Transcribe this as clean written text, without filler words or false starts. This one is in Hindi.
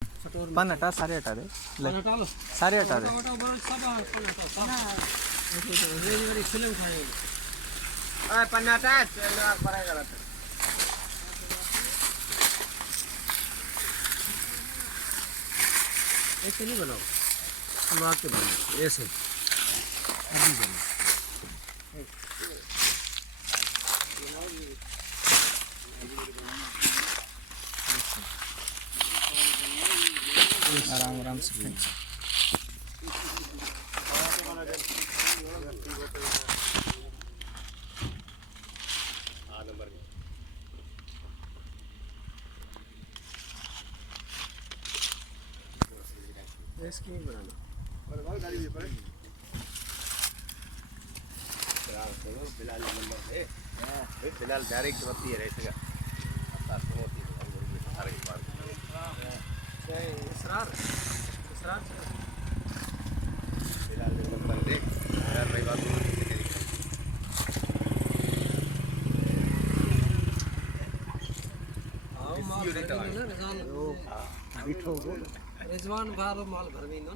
पन हटा, सारे हटा दे, ले सारे हटा दे। पन्नाटा पड़ेगा ऐसे नहीं बनाओ, हम आके बनाओ ऐसे अभी बनाओ। आराम आराम से खींच। इसकी नहीं बनाना फिलहाल नंबर है फिलहाल डायरेक्ट बत्ती है रहेगा इसरार इसरार फिलहाल नंबर दे यार भाई बात रिजवान बाहर माल घर में ना